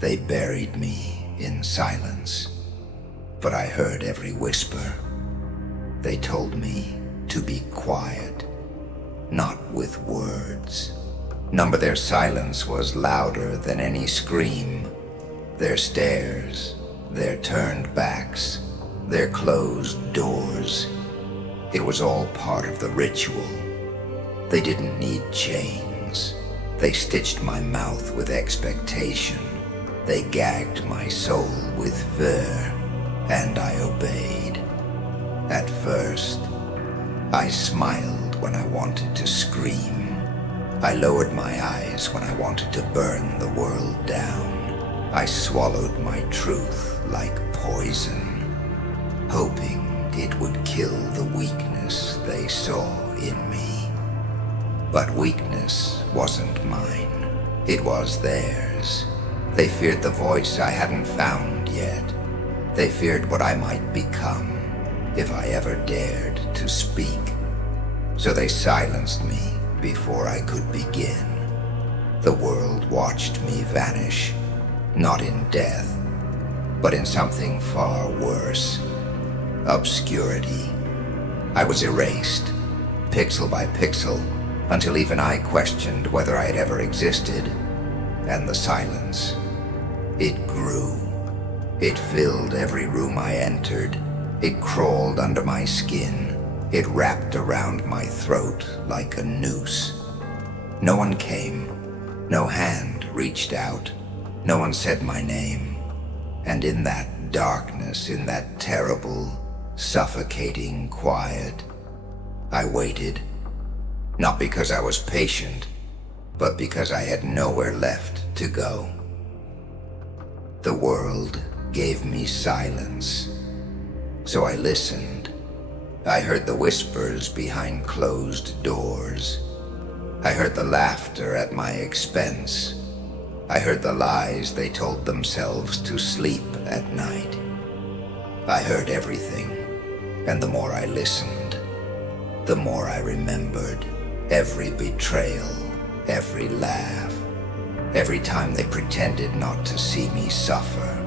They buried me in silence, but I heard every whisper. They told me to be quiet, not with words. Number their silence was louder than any scream. Their stares, their turned backs, their closed doors. It was all part of the ritual. They didn't need chains. They stitched my mouth with expectation. They gagged my soul with fear, and I obeyed. At first, I smiled when I wanted to scream. I lowered my eyes when I wanted to burn the world down. I swallowed my truth like poison, hoping it would kill the weakness they saw in me. But weakness wasn't mine. It was theirs. They feared the voice I hadn't found yet. They feared what I might become if I ever dared to speak. So they silenced me before I could begin. The world watched me vanish, not in death, but in something far worse. Obscurity. I was erased, pixel by pixel, until even I questioned whether I had ever existed. And the silence, it grew. It filled every room I entered. It crawled under my skin. It wrapped around my throat like a noose. No one came. No hand reached out. No one said my name. And in that darkness, in that terrible, suffocating quiet, I waited. Not because I was patient, but because I had nowhere left to go. The world gave me silence, so I listened. I heard the whispers behind closed doors. I heard the laughter at my expense. I heard the lies they told themselves to sleep at night. I heard everything, and the more I listened, the more I remembered. Every betrayal, every laugh, every time they pretended not to see me suffer.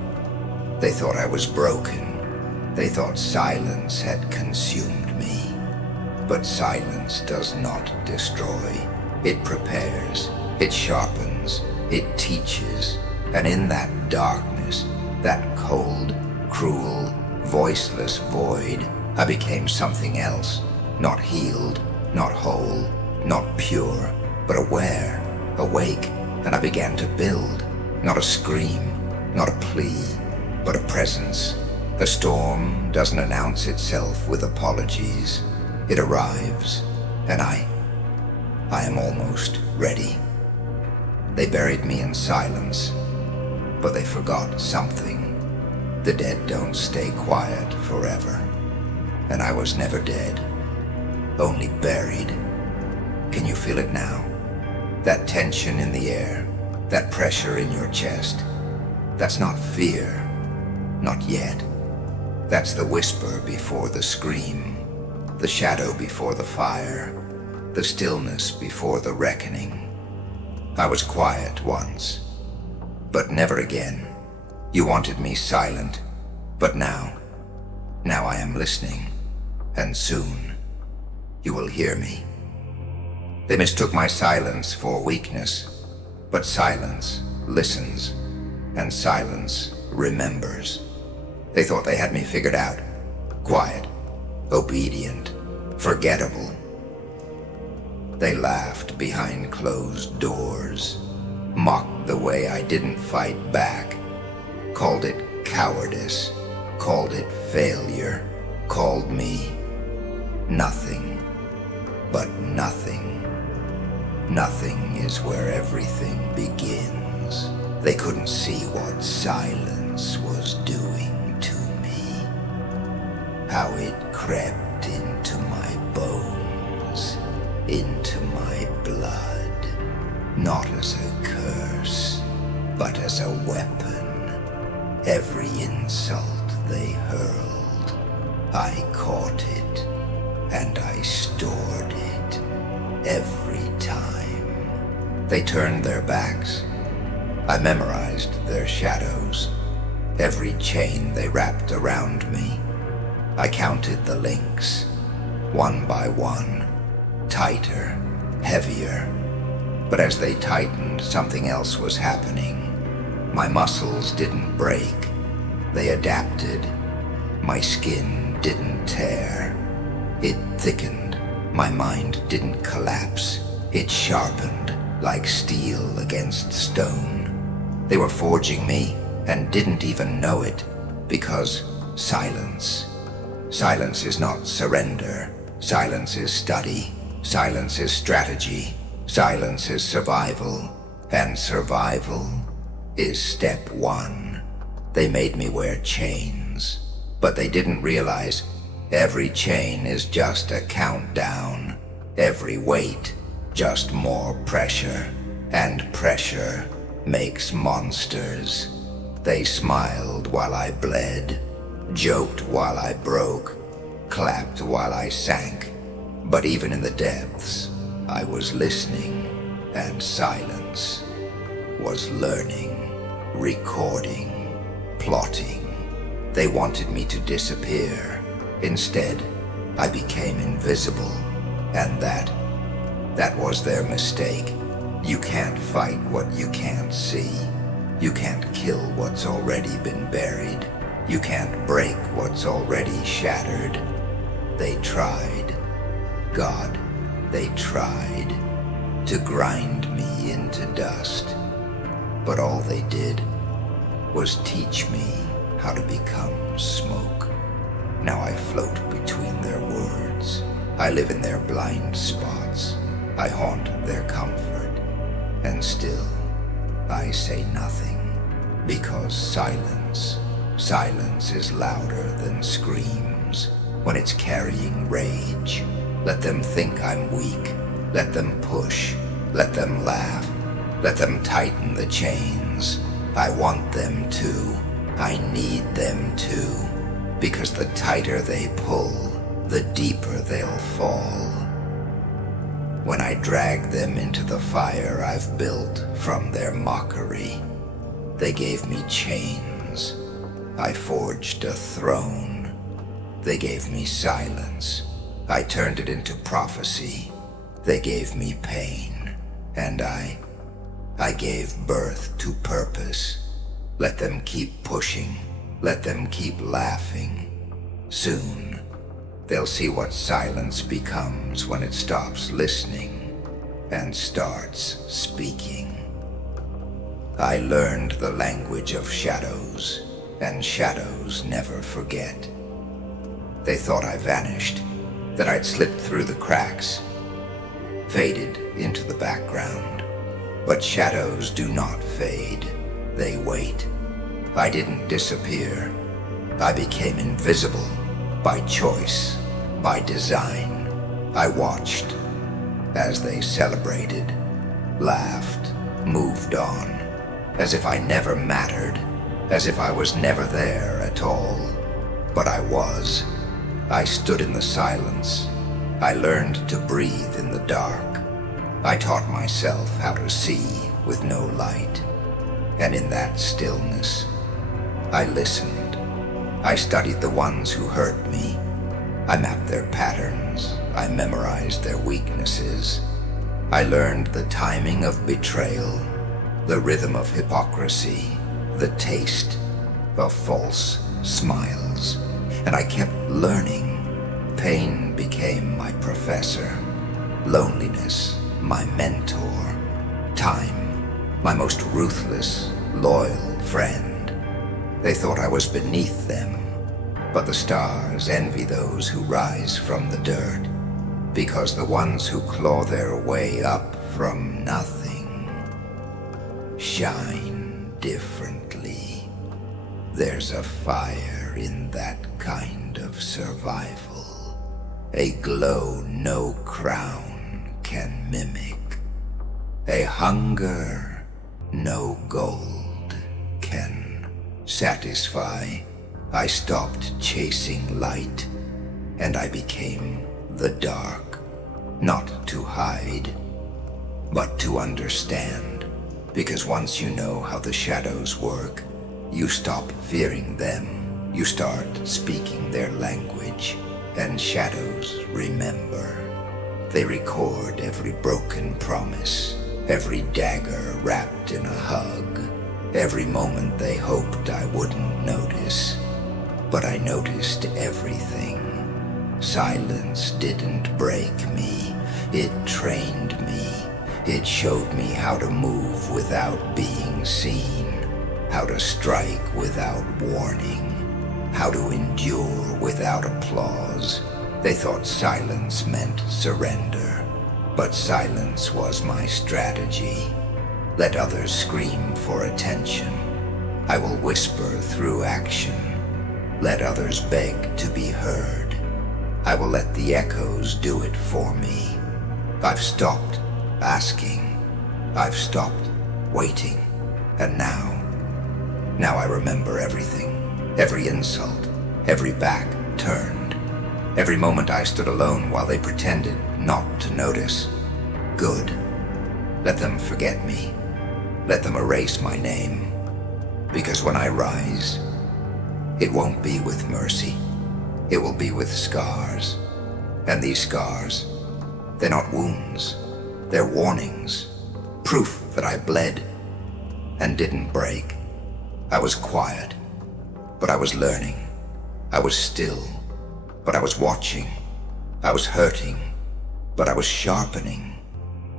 They thought I was broken. They thought silence had consumed me. But silence does not destroy. It prepares, it sharpens, it teaches. And in that darkness, that cold, cruel, voiceless void, I became something else. Not healed, not whole, not pure, but aware, awake, and I began to build. Not a scream, not a plea, but a presence. The storm doesn't announce itself with apologies. It arrives, and I am almost ready. They buried me in silence, but they forgot something. The dead don't stay quiet forever, and I was never dead, only buried. Can you feel it now? That tension in the air, that pressure in your chest. That's not fear, not yet. That's the whisper before the scream, the shadow before the fire, the stillness before the reckoning. I was quiet once, but never again. You wanted me silent, but now I am listening, and soon you will hear me. They mistook my silence for weakness, but silence listens, and silence remembers. They thought they had me figured out, quiet, obedient, forgettable. They laughed behind closed doors, mocked the way I didn't fight back, called it cowardice, called it failure, called me nothing but nothing. Nothing is where everything begins. They couldn't see what silence was doing to me, how it crept into my bones, into my blood, not as a curse, but as a weapon. Every insult they hurled, I caught it, and I stored it. Every time they turned their backs, I memorized their shadows, every chain they wrapped around me. I counted the links, one by one, tighter, heavier. But as they tightened, something else was happening. My muscles didn't break, they adapted. My skin didn't tear, it thickened. My mind didn't collapse, it sharpened like steel against stone. They were forging me and didn't even know it, because silence. Silence is not surrender. Silence is study. Silence is strategy. Silence is survival. And survival is step one. They made me wear chains, but they didn't realize every chain is just a countdown. Every weight, just more pressure. And pressure makes monsters. They smiled while I bled, joked while I broke, clapped while I sank. But even in the depths, I was listening, and silence was learning, recording, plotting. They wanted me to disappear. Instead, I became invisible, and that was their mistake. You can't fight what you can't see. You can't kill what's already been buried. You can't break what's already shattered. They tried, God, they tried to grind me into dust. But all they did was teach me how to become smoke. Now I float between their words. I live in their blind spots. I haunt their comfort. And still, I say nothing, because silence is louder than screams when it's carrying rage. Let them think I'm weak. Let them push. Let them laugh. Let them tighten the chains. I want them to. I need them to. Because the tighter they pull, the deeper they'll fall. When I drag them into the fire I've built from their mockery, they gave me chains. I forged a throne. They gave me silence. I turned it into prophecy. They gave me pain. And I gave birth to purpose. Let them keep pushing. Let them keep laughing. Soon, they'll see what silence becomes when it stops listening and starts speaking. I learned the language of shadows, and shadows never forget. They thought I vanished, that I'd slipped through the cracks, faded into the background. But shadows do not fade, they wait. I didn't disappear. I became invisible. By choice, by design. I watched as they celebrated, laughed, moved on, as if I never mattered, as if I was never there at all. But I was. I stood in the silence. I learned to breathe in the dark. I taught myself how to see with no light. And in that stillness, I listened. I studied the ones who hurt me. I mapped their patterns. I memorized their weaknesses. I learned the timing of betrayal, the rhythm of hypocrisy, the taste of false smiles. And I kept learning. Pain became my professor. Loneliness, my mentor. Time, my most ruthless, loyal friend. They thought I was beneath them, but the stars envy those who rise from the dirt, because the ones who claw their way up from nothing shine differently. There's a fire in that kind of survival, a glow no crown can mimic, a hunger no gold can satisfy. I stopped chasing light, and I became the dark, not to hide, but to understand. Because once you know how the shadows work, you stop fearing them. You start speaking their language, and shadows remember. They record every broken promise, every dagger wrapped in a hug, every moment they hoped I wouldn't notice. But I noticed everything. Silence didn't break me. It trained me. It showed me how to move without being seen, how to strike without warning, how to endure without applause. They thought silence meant surrender, but silence was my strategy. Let others scream for attention. I will whisper through action. Let others beg to be heard. I will let the echoes do it for me. I've stopped asking. I've stopped waiting. And now I remember everything. Every insult, every back turned. Every moment I stood alone while they pretended not to notice. Good. Let them forget me. Let them erase my name. Because when I rise, it won't be with mercy. It will be with scars. And these scars, they're not wounds. They're warnings. Proof that I bled and didn't break. I was quiet, but I was learning. I was still, but I was watching. I was hurting, but I was sharpening.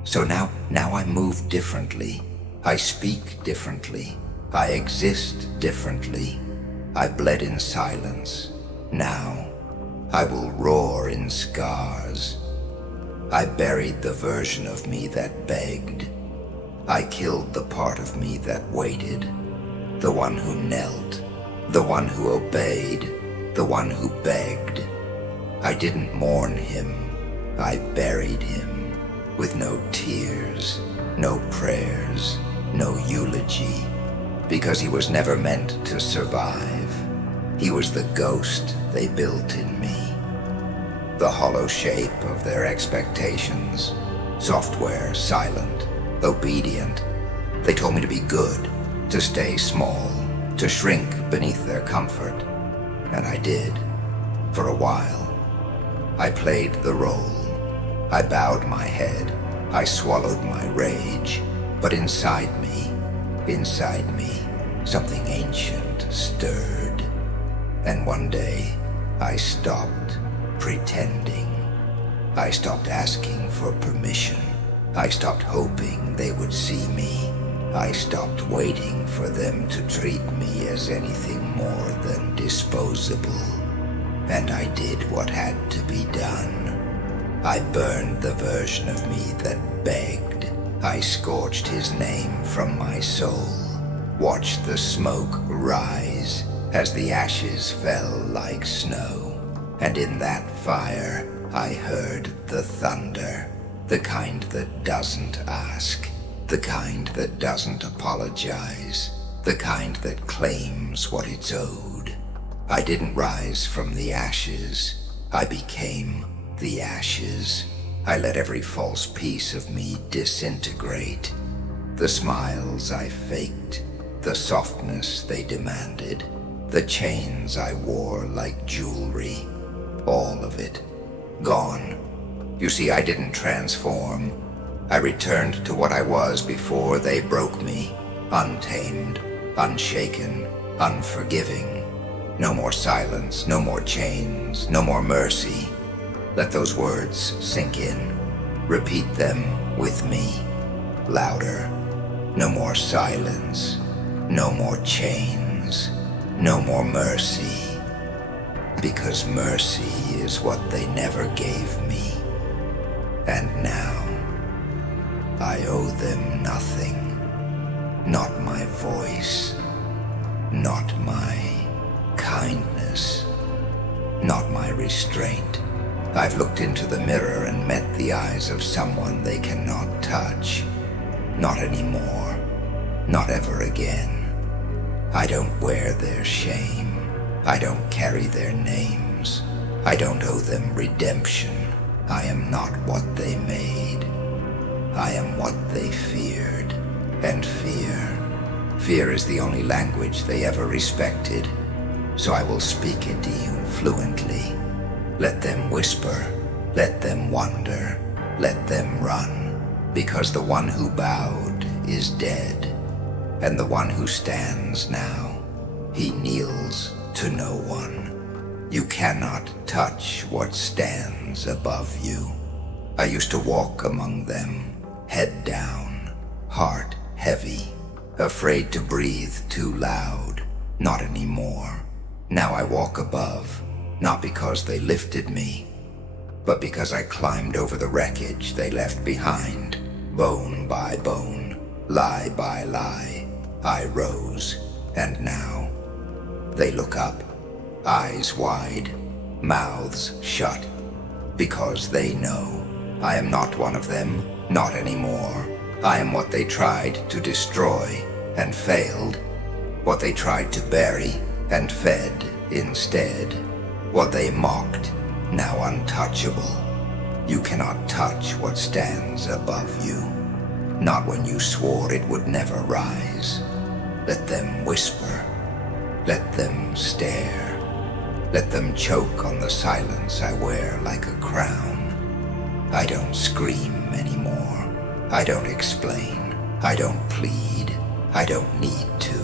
So now I move differently. I speak differently. I exist differently. I bled in silence. Now I will roar in scars. I buried the version of me that begged. I killed the part of me that waited. The one who knelt. The one who obeyed. The one who begged. I didn't mourn him. I buried him. With no tears, no prayers, no eulogy. Because he was never meant to survive. He was the ghost they built in me. The hollow shape of their expectations. Software, silent, obedient. They told me to be good, to stay small, to shrink beneath their comfort. And I did, for a while. I played the role. I bowed my head. I swallowed my rage. But inside me, something ancient stirred. And one day, I stopped pretending. I stopped asking for permission. I stopped hoping they would see me. I stopped waiting for them to treat me as anything more than disposable. And I did what had to be done. I burned the version of me that begged. I scorched his name from my soul. Watched the smoke rise as the ashes fell like snow. And in that fire, I heard the thunder. The kind that doesn't ask. The kind that doesn't apologize. The kind that claims what it's owed. I didn't rise from the ashes. I became the ashes. I let every false piece of me disintegrate. The smiles I faked. The softness they demanded. The chains I wore like jewelry. All of it. Gone. You see, I didn't transform. I returned to what I was before they broke me. Untamed, unshaken, unforgiving. No more silence, no more chains, no more mercy. Let those words sink in. Repeat them with me. Louder. No more silence. No more chains. No more mercy. Because mercy is what they never gave me. And now, I owe them nothing. Not my voice. Not my kindness. Not my restraint. I've looked into the mirror and met the eyes of someone they cannot touch. Not anymore. Not ever again. I don't wear their shame. I don't carry their names. I don't owe them redemption. I am not what they made. I am what they feared. and fear. Fear is the only language they ever respected, so I will speak it to you fluently. Let them whisper, let them wonder, let them run, because the one who bowed is dead, and the one who stands now, he kneels to no one. You cannot touch what stands above you. I used to walk among them, head down, heart heavy, afraid to breathe too loud. Not anymore. Now I walk above, not because they lifted me, but because I climbed over the wreckage they left behind. Bone by bone, lie by lie, I rose, and now they look up, eyes wide, mouths shut, because they know I am not one of them, not anymore. I am what they tried to destroy and failed, what they tried to bury and fed instead, what they mocked, now untouchable. You cannot touch what stands above you, not when you swore it would never rise. Let them whisper, let them stare, let them choke on the silence I wear like a crown. I don't scream anymore, I don't explain, I don't plead, I don't need to,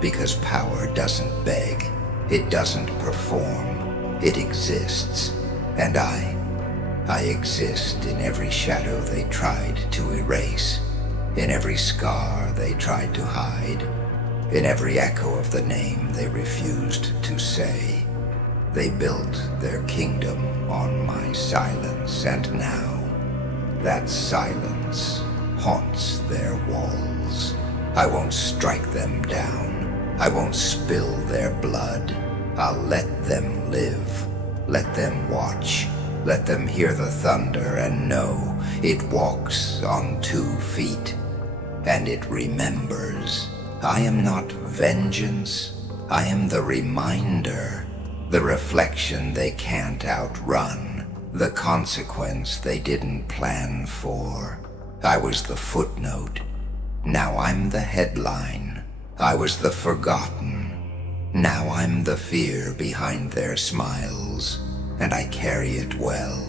because power doesn't beg, it doesn't perform, it exists, and I exist in every shadow they tried to erase, in every scar they tried to hide, in every echo of the name they refused to say. They built their kingdom on my silence, and now that silence haunts their walls. I won't strike them down, I won't spill their blood. I'll let them live, let them watch, let them hear the thunder and know it walks on 2 feet, and it remembers. I am not vengeance, I am the reminder, the reflection they can't outrun, the consequence they didn't plan for. I was the footnote, now I'm the headline. I was the forgotten, now I'm the fear behind their smiles, and I carry it well.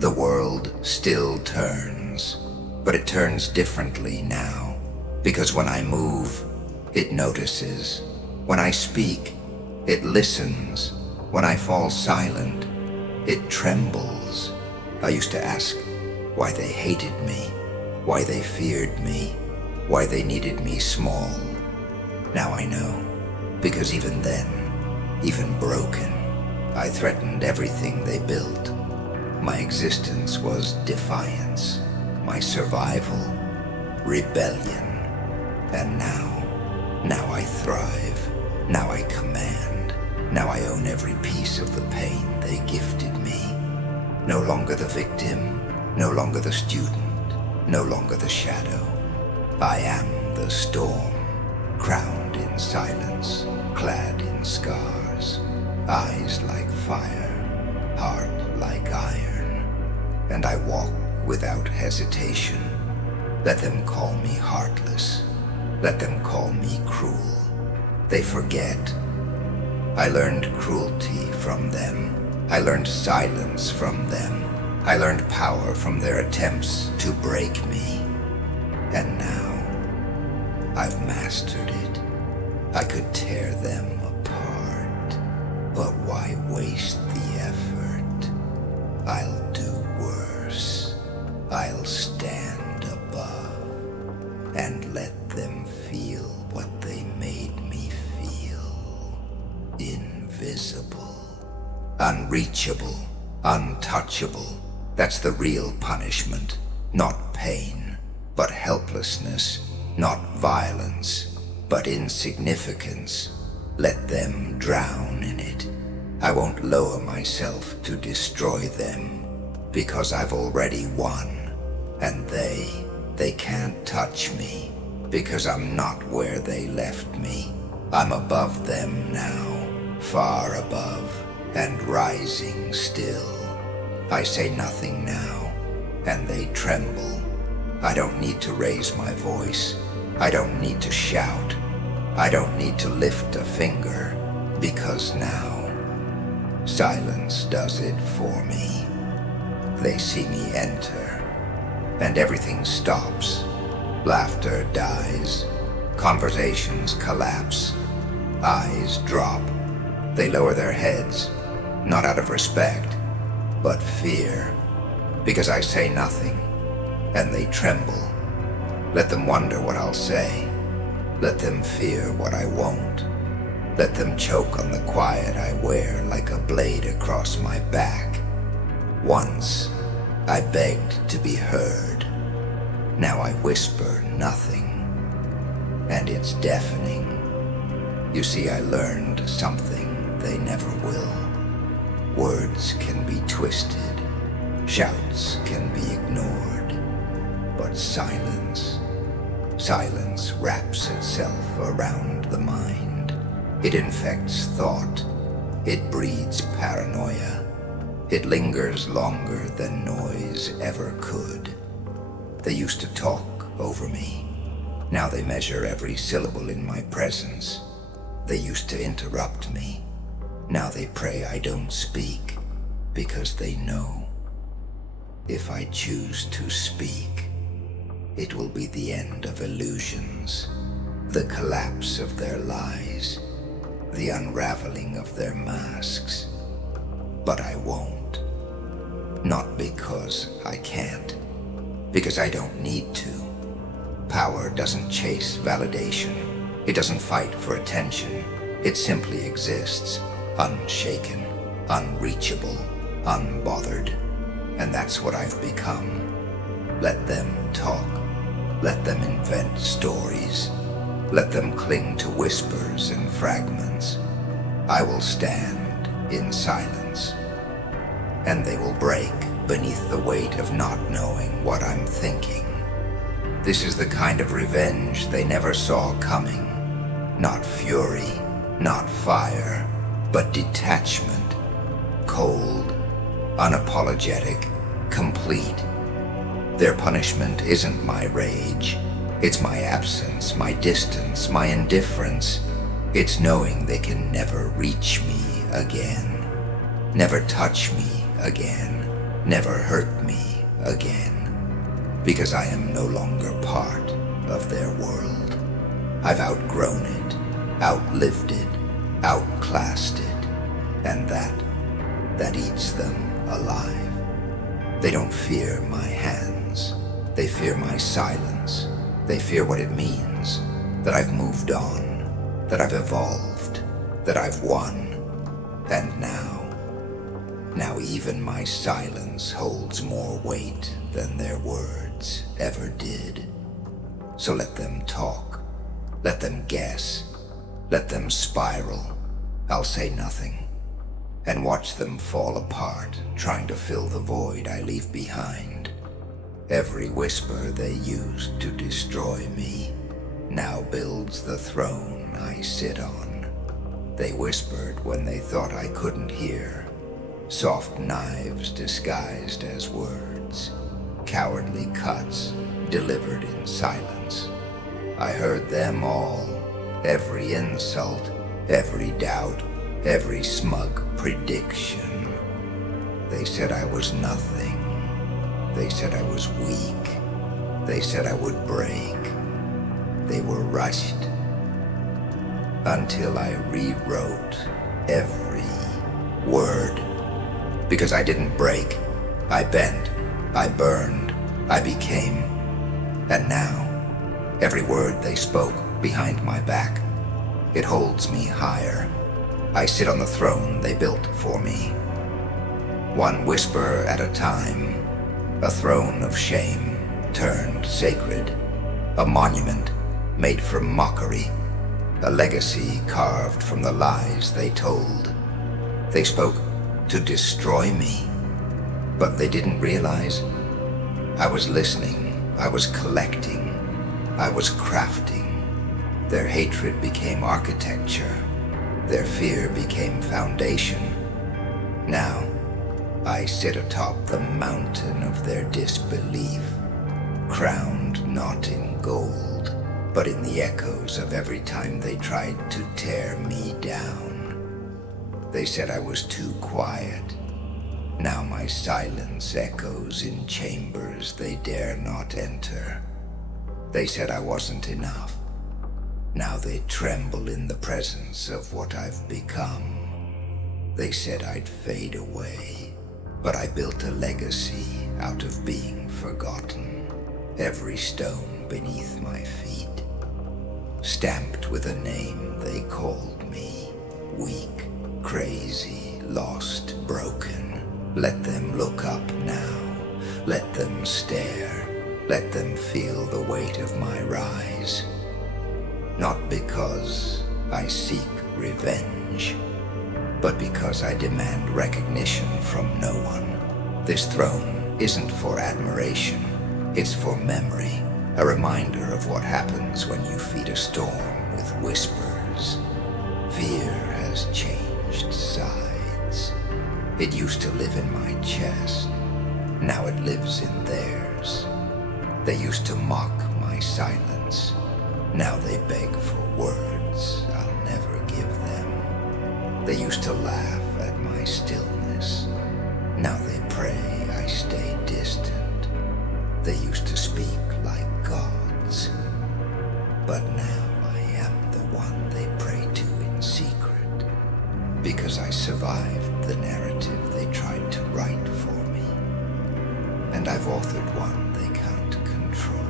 The world still turns, but it turns differently now, because when I move, it notices. When I speak, it listens. When I fall silent, it trembles. I used to ask why they hated me, why they feared me, why they needed me small. Now I know, because even then, even broken, I threatened everything they built. My existence was defiance, my survival, rebellion. And now I thrive, now I command, now I own every piece of the pain they gifted me. No longer the victim, no longer the student, no longer the shadow. I am the storm, crowned in silence, clad in scars, eyes like fire, heart like iron, and I walk without hesitation. Let them call me heartless, let them call me cruel. They forget. I learned cruelty from them. I learned silence from them. I learned power from their attempts to break me. And now, I've mastered it. I could tear them apart, but why waste the effort? I'll do worse. I'll stand above and let them feel what they made me feel. Invisible, unreachable, untouchable. That's the real punishment. Not pain, but helplessness. Not violence, but insignificance. Let them drown in it. I won't lower myself to destroy them, because I've already won. And they can't touch me, because I'm not where they left me. I'm above them now, far above, and rising still. I say nothing now, and they tremble. I don't need to raise my voice. I don't need to shout. I don't need to lift a finger, because now silence does it for me. They see me enter, and everything stops. Laughter dies. Conversations collapse. Eyes drop. They lower their heads, not out of respect, but fear, because I say nothing, and they tremble. Let them wonder what I'll say. Let them fear what I won't. Let them choke on the quiet I wear like a blade across my back. Once, I begged to be heard. Now I whisper nothing, and it's deafening. You see, I learned something they never will. Words can be twisted, shouts can be ignored, but silence wraps itself around the mind. It infects thought. It breeds paranoia. It lingers longer than noise ever could. They used to talk over me. Now they measure every syllable in my presence. They used to interrupt me. Now they pray I don't speak, because they know if I choose to speak, it will be the end of illusions, the collapse of their lies, the unraveling of their masks. But I won't. Not because I can't, because I don't need to. Power doesn't chase validation. It doesn't fight for attention. It simply exists, unshaken, unreachable, unbothered. And that's what I've become. Let them talk. Let them invent stories. Let them cling to whispers and fragments. I will stand in silence, and they will break beneath the weight of not knowing what I'm thinking. This is the kind of revenge they never saw coming. Not fury, not fire, but detachment. Cold, unapologetic, complete. Their punishment isn't my rage. It's my absence, my distance, my indifference. It's knowing they can never reach me again. Never touch me again. Never hurt me again. Because I am no longer part of their world. I've outgrown it, outlived it, outclassed it, and that eats them alive. They don't fear my hands. They fear my silence. They fear what it means, that I've moved on, that I've evolved, that I've won. And now even my silence holds more weight than their words ever did. So let them talk, let them guess, let them spiral. I'll say nothing, and watch them fall apart, trying to fill the void I leave behind. Every whisper they used to destroy me now builds the throne I sit on. They whispered when they thought I couldn't hear, soft knives disguised as words, cowardly cuts delivered in silence. I heard them all, every insult, every doubt, every smug prediction. They said I was nothing. They said I was weak. They said I would break. They were rushed until I rewrote every word. Because I didn't break. I bent. I burned. I became. And now, every word they spoke behind my back, it holds me higher. I sit on the throne they built for me. One whisper at a time, a throne of shame turned sacred, a monument made from mockery, a legacy carved from the lies they told. They spoke to destroy me, but they didn't realize I was listening, I was collecting, I was crafting. Their hatred became architecture, their fear became foundation. Now, I sit atop the mountain of their disbelief, crowned not in gold, but in the echoes of every time they tried to tear me down. They said I was too quiet. Now my silence echoes in chambers they dare not enter. They said I wasn't enough. Now they tremble in the presence of what I've become. They said I'd fade away, but I built a legacy out of being forgotten. Every stone beneath my feet, stamped with a name they called me. Weak, crazy, lost, broken. Let them look up now. Let them stare. Let them feel the weight of my rise. Not because I seek revenge, but because I demand recognition from no one. This throne isn't for admiration. It's for memory, a reminder of what happens when you feed a storm with whispers. Fear has changed sides. It used to live in my chest. Now it lives in theirs. They used to mock my silence. Now they beg for words I'll never give them. They used to laugh at my stillness. Now they pray I stay distant. They used to speak like gods. But now I am the one they pray to in secret. Because I survived the narrative they tried to write for me. And I've authored one they can't control.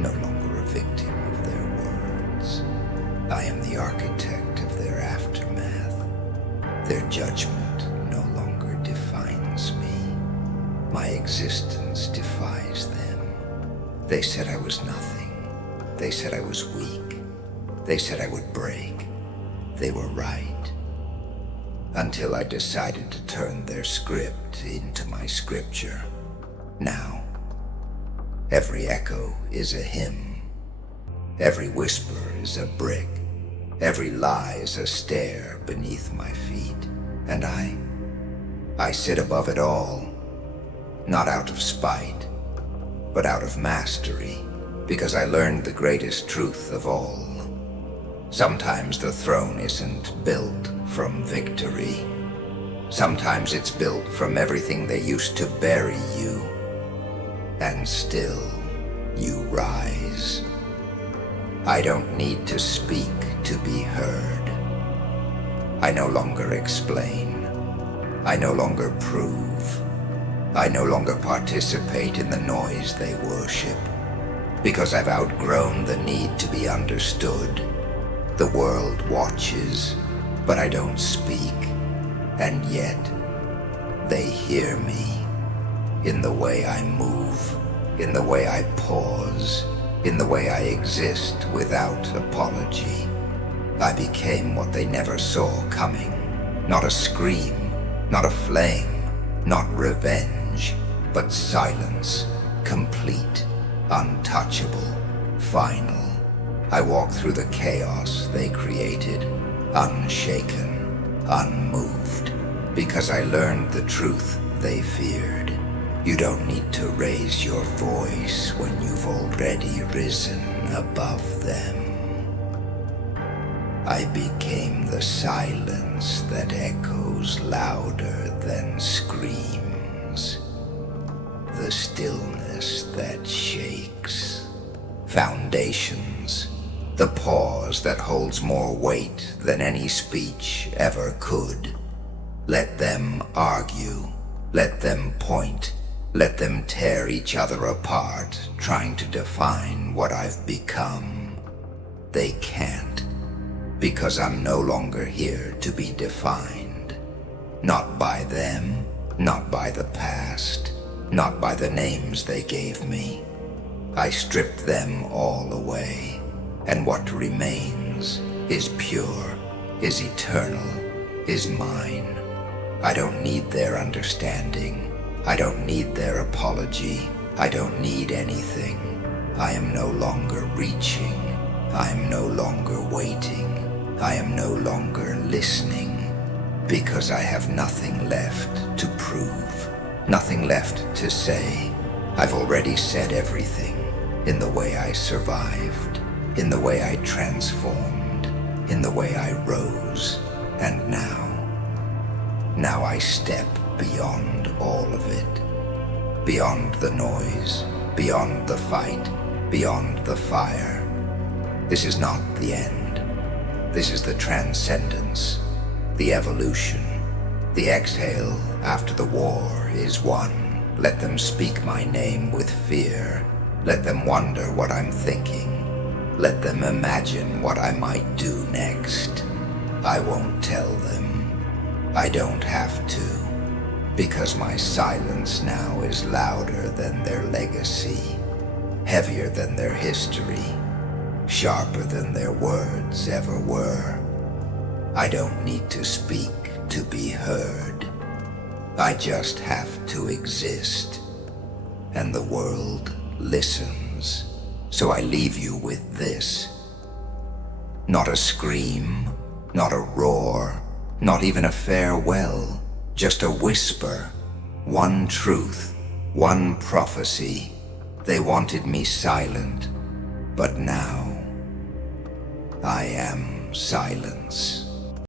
No longer a victim of their words. I am the architect of their aftermath. Their judgment no longer defines me. My existence defies them. They said I was nothing. They said I was weak. They said I would break. They were right. Until I decided to turn their script into my scripture. Now, every echo is a hymn. Every whisper is a brick. Every lie is a stair beneath my feet. And I sit above it all. Not out of spite, but out of mastery, because I learned the greatest truth of all. Sometimes the throne isn't built from victory. Sometimes it's built from everything they used to bury you. And still, you rise. I don't need to speak to be heard. I no longer explain. I no longer prove. I no longer participate in the noise they worship, because I've outgrown the need to be understood. The world watches, but I don't speak, and yet they hear me in the way I move, in the way I pause, in the way I exist without apology. I became what they never saw coming. Not a scream, not a flame, not revenge, but silence, complete, untouchable, final. I walk through the chaos they created, unshaken, unmoved, because I learned the truth they feared. You don't need to raise your voice when you've already risen above them. I became the silence that echoes louder than screams, the stillness that shakes, foundations, the pause that holds more weight than any speech ever could. Let them argue, let them point, let them tear each other apart, trying to define what I've become. They can't, because I'm no longer here to be defined. Not by them, not by the past, not by the names they gave me. I stripped them all away, and what remains is pure, is eternal, is mine. I don't need their understanding. I don't need their apology. I don't need anything. I am no longer reaching. I am no longer waiting. I am no longer listening, because I have nothing left to prove, nothing left to say. I've already said everything. in the way I survived, in the way I transformed, in the way I rose. And now I step beyond all of it, beyond the noise, beyond the fight, beyond the fire. This is not the end. This is the transcendence, the evolution. The exhale after the war is won. Let them speak my name with fear. Let them wonder what I'm thinking. Let them imagine what I might do next. I won't tell them. I don't have to, because my silence now is louder than their legacy, heavier than their history, sharper than their words ever were. I don't need to speak to be heard. I just have to exist, and the world listens. So I leave you with this. Not a scream, not a roar, not even a farewell, just a whisper, one truth, one prophecy. They wanted me silent, but now I am silence.